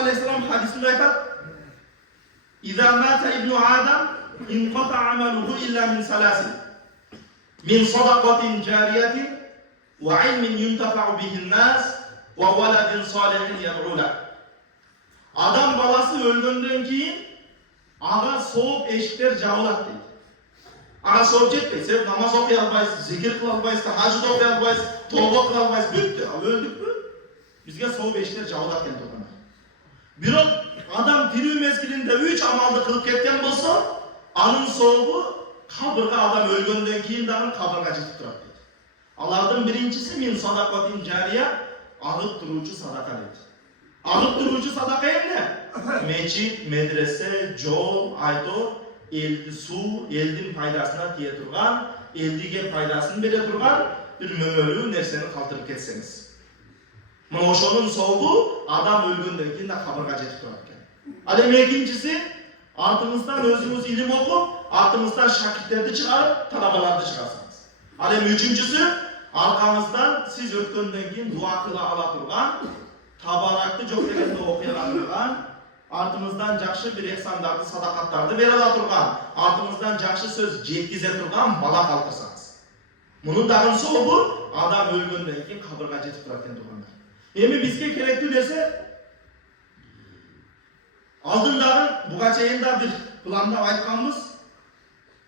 aleyhisselam hadisinde aytat: "İza mata ibnu Adam inqata amaluhu illa min salasin. Min sadaqatin cariyetin ve ilmin yuntafa'u bihin nas ve veledin salihin yed'u leh." Adam balası öldüğünden keyin ağa soğuk eşikler jabılат deydi. Ağa soğuk jetpeydi. Sebep namaz okuy albaysiz, zikir kıla albaysiz, hacı okuy albaysiz, tövbe kıla albaysiz. Büttü. Öldük mü? Bizge soğuk eşikler jabılat deydi ona. Birok adam diri mezgilinde 3 amaldı kılıp ketken bolsa, anın soğuğu kabırga adam ölgönden keyin dagı kabırga jetip turat deydi. Alardan birincisi min sadaqatin cariye, ağıp durucu sadaka deydi. Ağıp durucu sadaka ne? Meçit, medrese, jol, aytor, eldi su, eldin paydasına tiye turgan, eldige paydasını bere turgan bir mömölü nerseni kaldırıp ketseniz. Mana oşonun soğuğu adam ölgönden keyin de kabırga jetip turat eken. Adem ikincisi, artımızdan özümüz ilim okup, artımızdan şakirtlerdi çıkarıp, talabalardı çıkarsınız. Adem üçüncüsü, arkamızdan siz ötkönden keyin dua kıla ala turgan, tabarakты жоқ дегенде окуяга турган, артымыздан жакшы бир эхсандарды, садакаттарды бере ала турган, артымыздан жакшы сөз жеткизе турган бала калтырсаңыз. Мунун дагы сообу адам өлгөндөн кийин кабырга жетип турат экен тургандар. Эми бизге керектүү нерсе алдындагы буга чейин да бир пландап айтканбыз.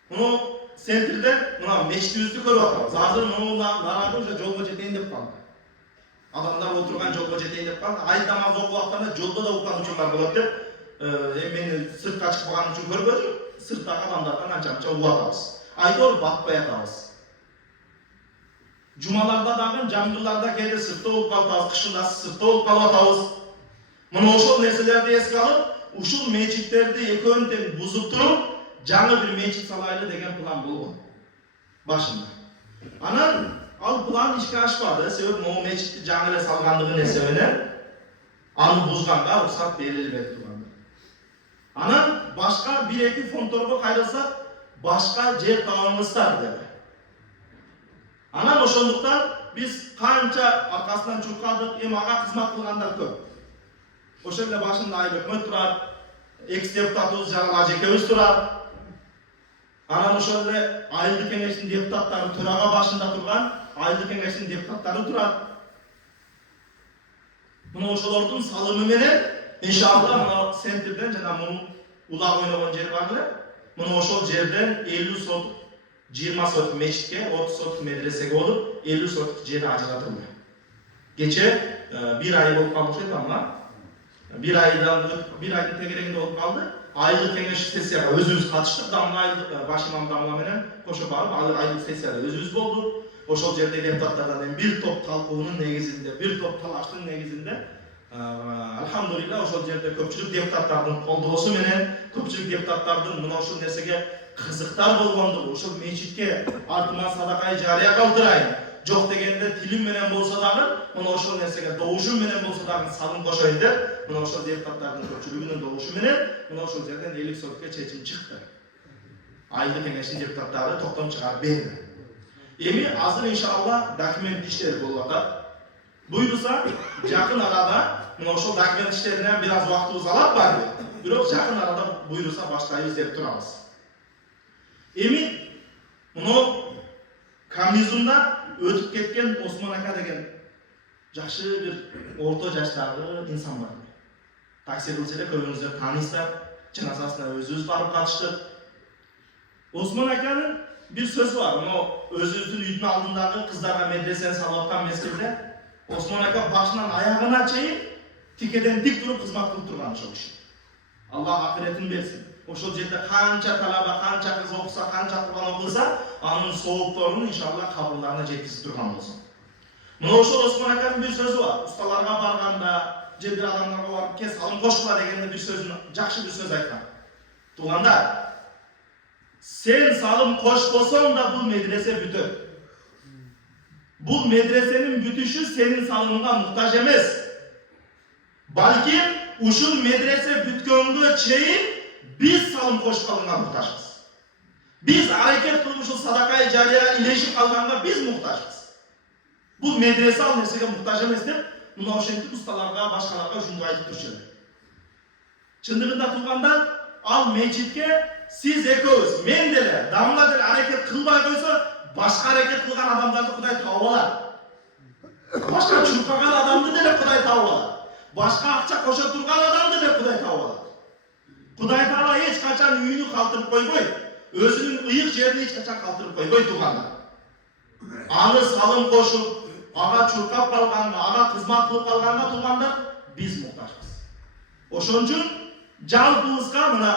Муну центрден мына мечитибизди көрүп атабыз. Азыр муну нарады уже жолго жетейин деп калды. Adamlar oturgan jolga жетейин деп калды. Ай намаз окуп атканда жолдо да укануучулар болот деп, мени сыртка чыкпаган үчүн көрбөдүм. Сырттагы адамдардан анча-мынча угуп атабыз. Айтор батпай атабыз. Жумаларда дагы жамгырларда кээде сыртта болуп калабыз, кышында сыртта болуп калып атабыз. Мына ошол нерселерди эске алып, ушул мечиттерди экөөнүн тең бузуп туруп, жаңы бир мечит салайлы деген план болгон. Башында. Анан ал план ишке ашпады. Себеп могу мечитти жаңы эле салгандыгын эсебинен аны бузганга уруксат берилбей турган. Анан башка бир-эки фондторго кайрылсак, башка жер табыңыздар деди. Анан ошондуктан биз канча аркасынан чуркадык, эми ага кызмат кылгандар көп. Ошол эле башында Айыл өкмөт турат, экс-депутатыбыз Жарал Ажекебиз турат. Анан ошол эле Айылдык кеңештин депутаттары төрага башында турган Айылдык кеңештин депутаттары турат. Мына ошолордун салымы менен иншалла мына центрден жана муну улак ойногон жер бар эле. Мына ошол жерден 50 сотук, 20 сотук мечитке, 30 сотук медресеге болуп, 50 сотук жер ажыратылды. Кече бир ай болуп калды ошол бир айдын тегерегинде болуп калды. Айылдык кеңеш сессияга өзүбүз катыштык. Дамла баш имам Дамла менен кошо барып, айылдык сессияда өзүбүз болду. Ошол жерде депутаттардан бир топ талкуунун негизинде, бир топ талаштын негизинде, алхамдулилла ошол жерде көпчүлүк депутаттардын колдоосу менен, көпчүлүк депутаттардын мына ушул нерсеге кызыктар болгондугу, ушул мечитке артыма садакай жарыя калтырайын, жок дегенде тилим менен болсо дагы, мына ошол нерсеге добушум менен болсо дагы салым кошоюн деп, мына ошол депутаттардын көпчүлүгүнүн добушу менен, мына ошол жерден 50 сотукка чечим чыкты. Айылдык кеңештин депутаттары токтом чыгарып берди. Эми азыр иншалла документ иштери болуп атат. Буйруса жакын арада мына ошол документ иштеринен бир аз убактыбыз алат барбы? Бирок жакын арада буйруса баштайбыз деп турабыз. Эми мына коммунизмда өтүп кеткен Осмон ака деген жакшы бир орто жаштагы инсан бар. Такси кылчу эле көбүңүздөр таанысыздар. Жаназасына өзүбүз барып катыштык. Осмон аканын bir söz var. Onu özünüzün үйдүн алдындагы кыздарга медресени салып аткан мезгилде Осмон ака башынан аягына чейин тикеден тик туруп кызмат кылып турган ошол киши. Аллах акыретин берсин. Ошол жерде канча талаба, канча кыз окуса, канча Кур'ан окулса, анын соопторун иншалла кабырларына жеткизип турган болсун. Мына ошол Осмон аканын бир сөзү бар. Усталарга барганда, же бир адамдарга барып ке салым кошкула дегенде бир сөзүн, жакшы бир сөз айткан. Туугандар, sen salım koşmasan da bu medrese büter. Bu medresenin bütüşü senin salımına muhtaç emez. Balki uşun medrese bütkönlüğü çeyin biz salım koşkalığına muhtaçız. Biz hareket kılmışız sadakayı cariye ileşip kalganına biz muhtaçız. Bu medrese al nesege muhtaç emez deyip buna oşentik ustalarga, başkalarga şunu aytıp duruşuyor. Чындыгында турганда ал мечитке сиз экөөбүз, мен деле, дамла деле аракет кылбай койсо, башка аракет кылган адамдарды Кудай таап алат. Башка чуркаган адамды деле Кудай таап алат. Башка акча кошо турган адамды деле Кудай таап алат. Кудай Таала эч качан үйүнү калтырып койбойт. Өзүнүн ыйык жерин эч качан калтырып койбойт турганда. Аны салым кошуп, ага чуркап калганга, ага кызмат кылып калганга турганда биз муктажбыз. Ошон үчүн жалпыбызга мына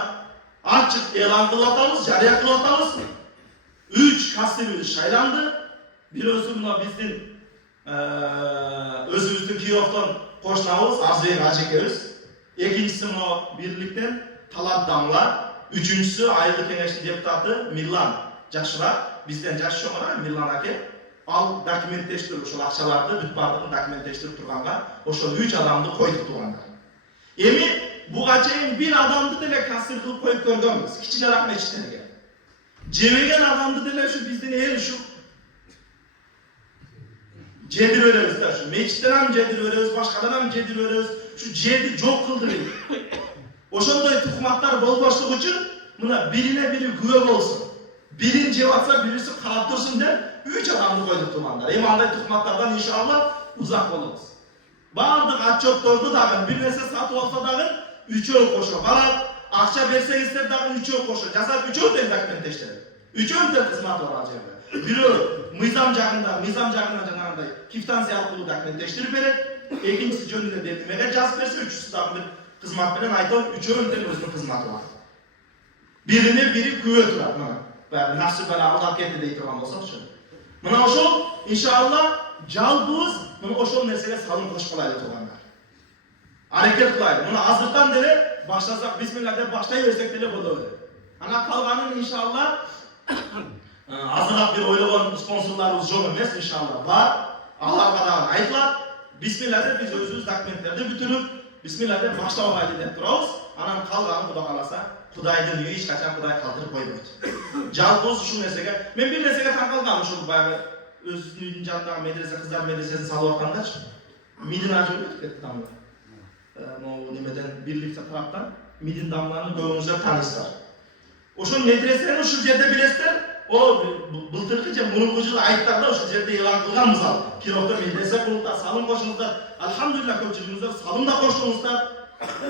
ачык элан кылып атабыз, жарыя кылып атабыз. 3 касыбыбыз шайланды. Бирөөсү мына биздин өзүбүздүн Киевдон кошунабыз Азбек ажекебиз. Экинчиси мына бирликтен Талап Дамла, үчүнчүсү айылдык кеңештин депутаты Мирлан Жакшыраак, бизден жаш чоңураак Мирлан аке. Ал документтештирип ошол акчаларды бүт бардыгын документтештирип турганга ошол 3 адамды койдук турганда. Эми буга чейин бир адамды деле касыр кылып коюп көргөнбүз, кичинераак мечиттерге. Жебеген адамды деле ушу биздин эл ушу жедирип беребиз да, ушу мечиттен ham жедирип беребиз, башкадан ham жедирип беребиз. Ушу жеди жок кылдырып. Ошондой тухматтар болбошлук үчүн мына бирине бири күбө болсун. Birinin jep atsa birisi karap dursun деп 3 адамды койдук тургандар. Эми андай тухматтардан иншалла узак болобуз. Бардык отчетторду дагы бир нерсе сатып алса дагы 3өө кошо барат, акча берсеңиздер дагы 3өө кошо жасап 3өө тең документтештирет. 3өө тең кызмат бар ал жерде. Бирөө мыйзам жагынан жанагындай квитанция аркылуу документтештирип берет. Экинчиси жөнүндө бетимеге жазып берсе, үчүнчүсү дагы бир кызмат менен айтып 3өө тең өзүнүн кызматы бар. Бирине бири күбө турат мына. Nasıl bana Allah kendi deyip olan olsa şu. Buna oşul inşallah jalbuz buna oşul mesele salın koşkulayla tuğanlar. Hareket kılaydı. Buna azırtan dele başlasak Bismillah de başlayıversek dele buldu. Ana kalganın inşallah azırak bir oylanan sponsorlarımız yok emas inşallah var. Allah kadar ayıtlar. Bismillah de biz özümüz dokumentlerde bütürüp Bismillah de başlamaydı deyip durabız. Anam kalganı Kuda kalasa Kuday'dan üye hiç kaçan Kuday kaldırıp koymaydı. Жалпыз ушул нерсеге мен бир нерсеге таң калгам ушул баягы өзүнүн үйдүн жанындагы медресе кыздар медресесин салып аткандачы мидин ажы өтүп кетти дамла. Могу немеден бирлик тараптан мидин дамланы көбүңүздөр таанысыздар. Ошол медресени ушул жерде билесиздер. О былтыркы же мурунку жылы айттарда ушул жерде элан кылган мисалы. Кировдо медресе куруптар, салым кошуңуздар. Алхамдулилlah көпчүлүгүңүздөр салым да коштуңуздар.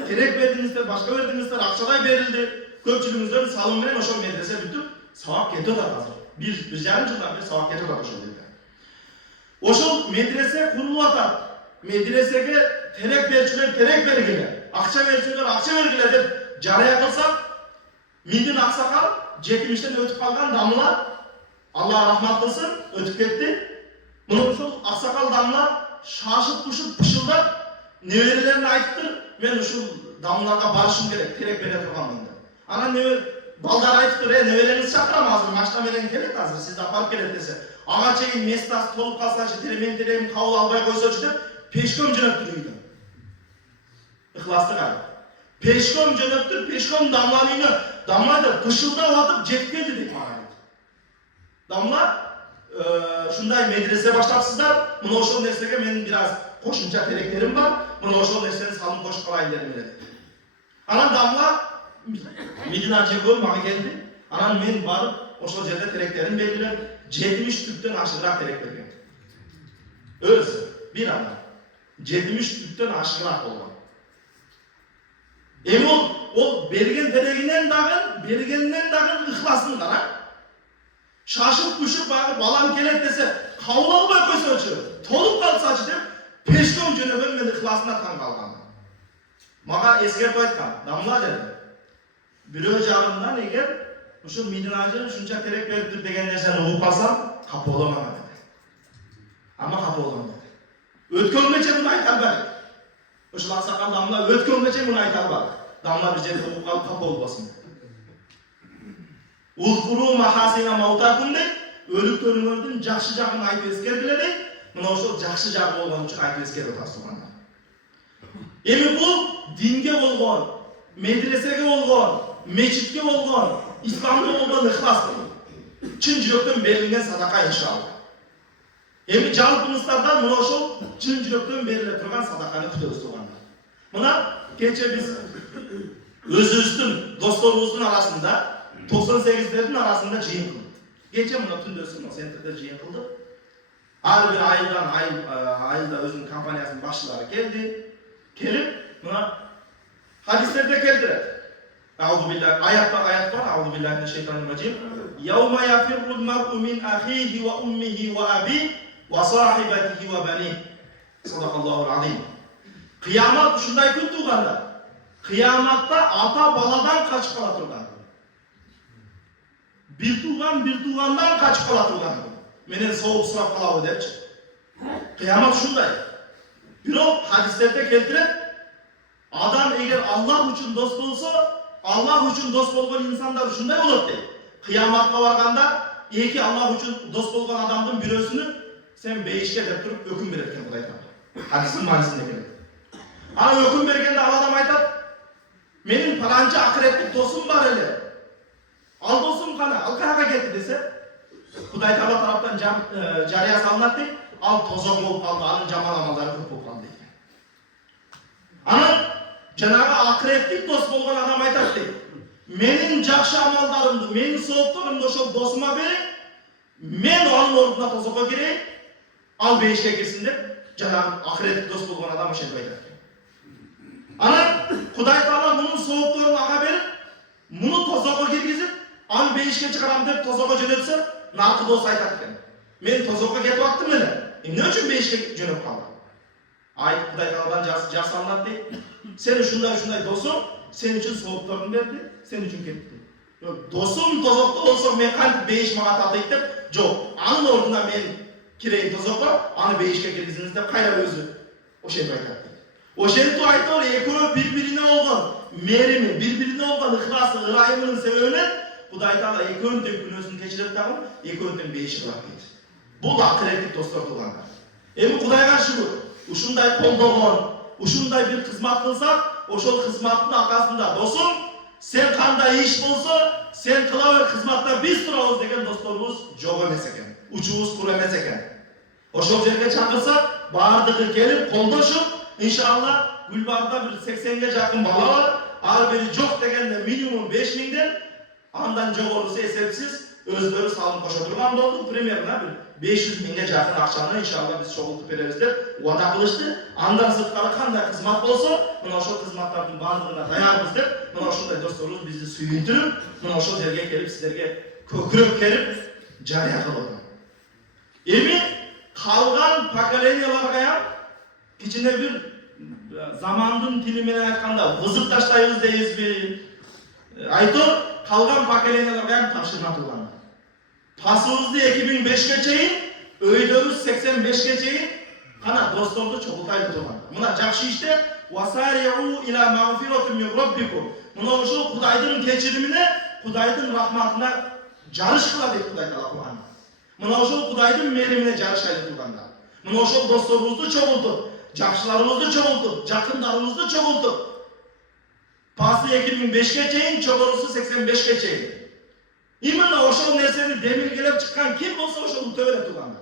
Керек бердиңиздер, башка бердиңиздер, акчалай берилди. Көпчүлүгүңүздөрдүн салым менен ошол медресе бүтүп сабак кетип атат азыр. Bir жарым жылдан бери сабак кетип атат ошол жерде. Ошол медресе курулуп атат. Медресеге терек берчүлөр терек бергиле, акча берчүлөр акча бергиле деп жарыя кылсак, мидин аксакал 70-тен өтүп калган дамла, Алла рахмат кылсын, өтүп кетти. Муну ошол аксакал дамла шашып пушуп пышылдап неберелерине айтыптыр. Мен ушул дамлага барышым керек, терек бере турганмын деп. Анан балдар айтыптыр, небереңиз чакырам азыр машина менен келет азыр, сизди апарып келет десе. Ага чейин местасы толуп калсачы, теремен кабыл албай койсочу деп пешком жөнөптүр үйдөн. Ыхластык али. Пешком жөнөптүр, пешком дамланын үйүнө, дамла да пышылдап атып жетип келди дейт мага. Дамла ушундай медресе баштапсыздар, мына ошол нерсеге менин бир аз кошумча теректерим бар, мына ошол нерсени салым кошуп калайын дедим эле. Анан дамла Midin Ajegöl mага келди. Анан мен барып ошол жерде теректерин белгилеп 70 түптөн ашыгыраак терек берген. Өзү бир адам 70 түптөн ашыгыраак болгон. Эми ол берген терегинен дагы ыхласын кара. Шашып күшүп багып балам келет десе, кабыл албай койсочу, толуп калсачы деп пешком жөнөгөн мен ыхласына таң калгам. Мага эскертип айткан, дамла деди. Бирөө жагымдан эгер ушул мидин ажы ушунча терек бериптир деген нерсени угуп калсам, капа болом ага деди. Ама капа болом деди. Өткөнгөчө муну айта албадык. Ушул аксакал дамла өткөнгөчө муну айта албадык. Дамла бир жерде угуп калып капа болбосун. Узкуру махасина маутакум дейт, өлүктөрүңөрдүн жакшы жагын айтып эскергиле дейт. Мына ошол жакшы жагы болгон үчүн айтып эскерип атасыз тугандар. Эми бул динге болгон, медресеге болгон, мечитке болгон, исламга болгон ыхлас. Чын жүрөктөн берилген садака иншалла. Эми жалпыңыздардан мына ошол чын жүрөктөн бериле турган садаканы күтөбүз тугандар. Мына кече биз Özümüzdün, dostlarımızın arasında 98'lerin arasında jıyın kıldı. Geçen mına tündösün o sentrede jıyın kıldı. Her bir ayda özünün kampanyasının başçıları geldi. Gelip buna hadislerde geldiler. Euzubillahi ayet var. Euzubillahimineşşeytanirracim. Yevme yafirrul mer'u min ahihi ve ummihi ve abi ve sahibetihi ve bani. Sadakallahul azim. Kıyamet şunday gün tuğanda. Kıyamatta ata baladan kaçıp kala turgan. Bir tuğandan kaçıp kala turgan. Menen soğuk sırap kalağı derçi. Kıyamet şunday. Biro hadislerde keltirip adam eğer Allah için dost olsa, Allah için dost olgan insanlar şunday olur deydi. Kıyamatga barganda eki Allah için dost olgan adamdın birösünü sen beyişke dep turup öküm beretken Hudaý taala. Hadisin manisinde keledi. Ana öküm bergende al adam aytat, menin falanca ahiretlik dostum var ele. Al dostum kana, al kayaga ketdi dese, Hudaý taala taraptan jariya salınat deydi. Al tozak bolup kaldı, anın jaman amallary köp bolup kaldı deydi. Ana janağı ahiretlik dost bolgan adam aytat deydi. Menin jakşı amallarımdı, menin soğuklarımdı oşol dosuma berin, men onun orduна tozakka gireyim, al beyişke girsin dep, janağı ahiretlik dost bolgan adam şentip aytat. Ana Hudaý taala bunun soğuklarını aga berip, bunu tozakka girgizip, al beyişke çıkaram dep tozakka jönötse, narkı dost aytat eken. Men tozakka ketip attım ele. Ne üçün beyişke jönöp kaldım? Ayet Hudaý taaladan jaks anlat deyip, seni şunday dostum, senin için soğuklarını verdi, senin için ketdi. Dostum tozakta olsa men kantip beyiş maga tatayt dep, jok. Anın orduна men kireyin tozakka, anı beyişke kirgiziniz dep kayra özü o şentip aytat. O şentip aytar ekörü birbirine olgan merimi, birbirine olgan ıhlası, ırayımının sebebine Hudaý taala ekörünün günösünü keçirip dagы ekörünün beyişi kılap deydi. Bu ahiretlik dostlar tuğanlar. Emi Hudaýga şükür, uşunday koldogon, uşunday bir hizmat kılsak, oşol hizmattın arkasında dostum, sen kanday iş bolsa, sen kılaver hizmatta biz turabız degen dostlarımız jok emes eken, uçubuz kur emes eken. Oşol jerge çakırsak, bardygy gelip koldoşup, inşallah Gülbarda bir 80'ge jakın bala var, ar biri jok degende minimum 5000'den, andan jogorusu esepsiz, özleri salın koşa turgan boldu, primерно bir 500.000'ge jakın akçаны inşallah biz çoğultup bereriz dep wada kılıştı. Andan sırtkara kanday hizmat bolsa, mına oşol hizmatlardın bardygyna dayanbız dep, mına oşunday dostlarımız bizi suyunturup, mına oşol jerge kelip sizlerge köküröp kelip jariya kılgan. Emi kalgan pokoleniyalarga içinde bir zamandın tili menen aytkanda vızıp taştayбыз deyizби? Aytor kalgan pokoleniyalarga tapşırma turgan. Pasımızda 2005'ge çeyin, öydömüz 85'ge çeyin, kana dostlardı çoğultaylı turgan. Muna jakşı işte, وَسَارِعُوا إِلَى مَغْفِرَةٍ مِنْ رَبِّكُمْ. Muna oşul Hudaýdın keçirimine, Hudaýdın rahmatına jarış kıla deyip Hudaý taala Kur'an'da. Muna oşul Hudaýdın merimine jarış aylı turganda. Muna oşul dostlarımızdı çoğultup, jakşılarımızdı çoğultup, jakınlarımızdı çoğultup. Pası 2005'ge çeyin, çoğurusu 85'ge çeyin. İmana oşol nerseni demirgelep çıkan kim olsa oşol töre tuğanlar.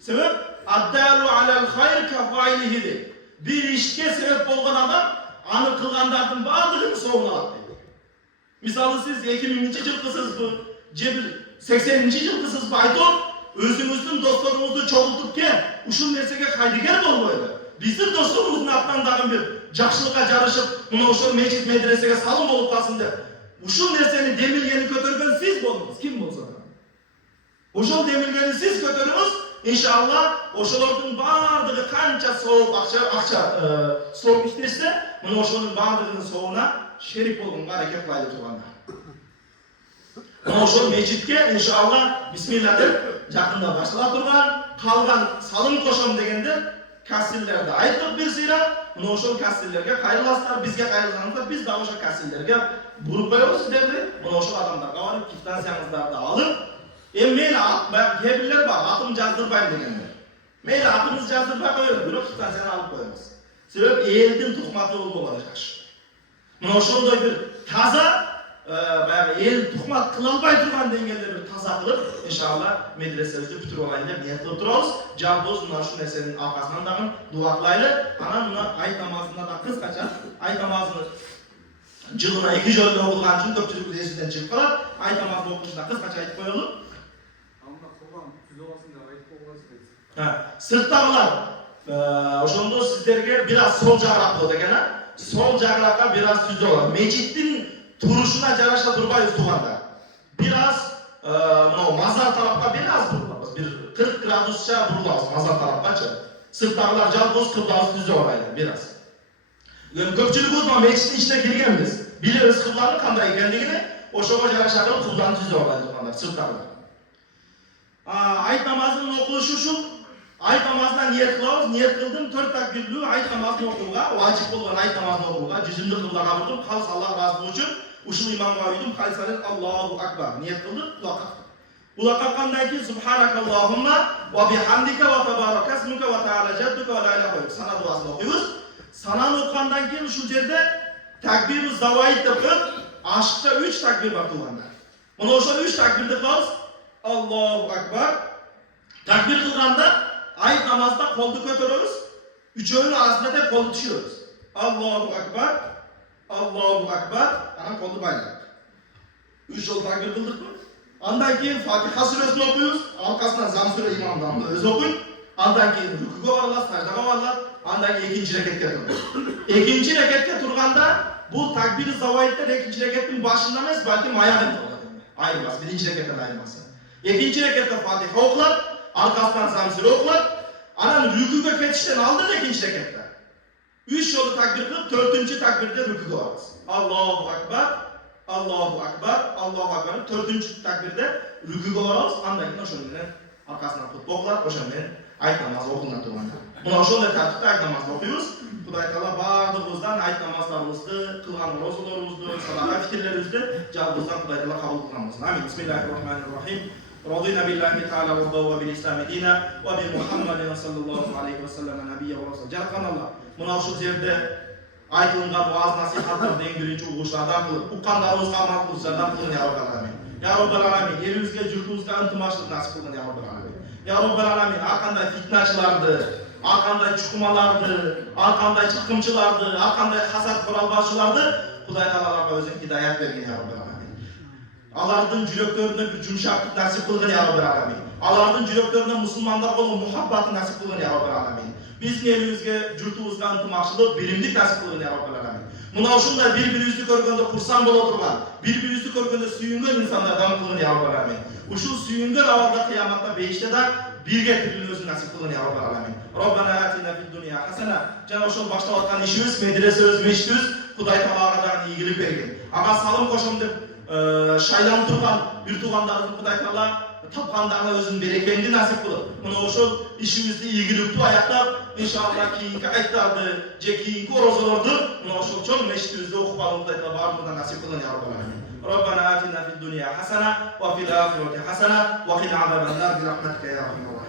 Sebep addalu alal hayr kafailihi de. Bir işke sebep bolgan adam anı kılgandardın bardygyny soğuna alat deydi. Misalı siz 2000-nji jylkysız bu, je bir 80-nji jylkysız bu aytor, özüňizdin dostlaryňyzdy çoğultup kel, uşul nersege kaydyger bolboýdy. Bizdin dostlarımızın attan dagы bir jakşılıkka jarışıp, muna oşol meçit medresege salım bolup kalsın dep. Uşul nerseni demirgeni kötörgen siz bolunuz, kim bolsa da. Oşol demirgeni siz kötörüңüz, inşallah oşolordun bardygy kança soğuk soğuk iştese, muna oşolun bardygynyň soğuna şerik bolgunga hareket kılaylı turganlar. Muna oşol meçitke inşallah bismillah dep jakında başlala turgan, kalgan salım koşom degende kassillerde aytıp bir sıyra, muna oşol kassillerge kayırlaslar, bizge kayırlasanızlar, biz de oşol kassillerge burup koyabız sizlerdi. Muna oşol adamlarga barıp kvitansiyaňyzdardy alıp, meyli hebirler bar, atım jazdırbayım degenler. Meyli atımız jazdırбай koyalım, bирок kvitansiýany alıp koyabız. Sebep eldin tuhmatı bolmagy jakşı. Muna oşondoy bir taza, el tuhmat kılalbay turgan dengelde bir taza kılıp, inşallah medresebizde бүтүрүп alayın dep niyet kılıp turabız. Jalboz muna şu nersenin arkasından dagы dua kılaylı. Ana muna ayt namazında da kıskaça ayt namazını Жылына 2 жолу окулган үчүн көпчүлүк эсинен чыгып калат. Айт намазын окушунда кыскача айтып коелу. Анда кылган түз аласың деп айтып койгонсуз. Сырттагылар ошондо сиздерге бир аз сол жагыраак болот экен, сол жагыракка бир аз түздү болот. Мечиттин турушуна жараша турбайбыз туугандар. Бир аз мына мазар тарапка бир аз бурулабыз. Бир 40 градусча бурулабыз мазар тарапкачы. Сырттагылар жалгыз кыблабыз түздү болот бир аз. Көпчүлүгүбүз мына мечиттин ичине киргенбиз. Билебиз кыбланын кандай экендигини, ошого жараша кылып кыбланы түздү болот туугандар, сырттагылар. Айт намазынын окулушу ушул. Айт намазына ниет кылабыз. Ниет кылдым 4 такбирлүү айт намазын окууга, важип болгон айт намазын окууга, жүзүмдү кыблага бурдум, калс Аллах ыраазылыгы үчүн ушул имамга уйдум, кайсалет Аллаху акбар. Ниет кылдым, кулак кактым. Кулак каккандан кийин субханакаллахумма ва бихамдика ва табаракасмука ва таала жаддука ва ла иляха илля сана дуасын окуйбуз. Сананы окугандан кийин ушул жерде такбиру заваид деп коюп, ашыкча 3 такбир бар туугандар. Мына ошол 3 такбирди кылабыз. Аллаху акбар. Такбир кылганда айт намазда колду көтөрөбүз. Үчөөнүн арасына деп колду түшүрөбүз. Аллаху акбар. Allahu akbar. Ana koldu bayrak. 3 yol takbir kıldık mı? Andan keyin Fatiha suresini okuyuz. Arkasından Zam sure imamdan öz okuyun. Andan keyin rükûga varlar, sajdaga varlar. Andan keyin ikinci reketke turur. İkinci reketke turganda bu takbir-i zavaidler ikinci reketin başında emas, balki ayağında turadi. Ayrılmaz. Birinci reketten ayrılmasın. İkinci rekette Fatiha okular, arkasından Zam sure okular. Anan rükûga ketişten aldın ikinci rekette. 3 yolu takbir kılıp 4. takbirde rükûga varız. Allahu akbar, Allahu akbar, Allahu akbar. 4. takbirde rükûga varız. Andan keyin oşondan arkasından hutba okular, oşondan ayt namazı okunan turganda. Buna oşonday tartipte ayt namazı okuyuz. Kuday taala bardığımızdan ayt namazlarımızды, kılgan rozalarımızды, sadaqa fikirlerimizdi jalbızdan Kuday taala kabul kılmasın. Amin. Bismillahirrahmanirrahim. رضينا بالله تعالى ربا وبالإسلام دينا وبمحمد صلى الله عليه وسلم نبيا ورسولا. Жаркан Алла, мына ушул жерде айтылган вааз насихаттарды эң биринчи угуучулардан кылып, уккандарыбызга амал кылуулардан кылгын я Раббал аламин. Я Раббал аламин, элибизге, журтубузга ынтымаштык насип кылгын я Раббал аламин. Я Раббал аламин, ар кандай фитначыларды, ар кандай чукумаларды, ар кандай чыккымчыларды, ар кандай хасад кылалбаучуларды Кудай таалага өзүң хидаят бергин я Раббал аламин. Алардын жүрөктөрүнө бир жумшактык насип кылгын я Раббал аламин. Алардын жүрөктөрүнө мусулмандар болгон мухаббатын насип кылгын я Раббал аламин. Биздин элибизге, журтубузга ынтымакчылык, биримдик насип кылгын я Раббал аламин. Мына ушундай бири-бирибизди көргөндө курсан боло турган, бири-бирибизди көргөндө сүйүнгөн инсандардан кылгын я Раббал аламин. Ушул сүйүнгөн абалда кыяматта бейиште да бирге тирилүүсүн насип кылгын я Раббал аламин. Роббана атина фид дунья хасана. Жана ошол баштап аткан ишибиз, медресебиз, мечитибиз Кудай таалага дагы ийгилик бергин. Ага салым кошом деп шайланып турган бир туугандарыбызды Кудай таала тапкандарына өзүнүн берекеңди насип кылып, мына ошол ишибизди ийгиликтүү аяктап, иншалла кийинки айттарды же кийинки орозолорду мына ошол чоң мечитибизде окуп алып Кудай таала баардыгына насип кылгын я Раббал аламин. ربنا آتنا في الدنيا حسنة وفي الآخرة حسنة وقنا عذاب النار برحمتك يا أرحم الراحمين.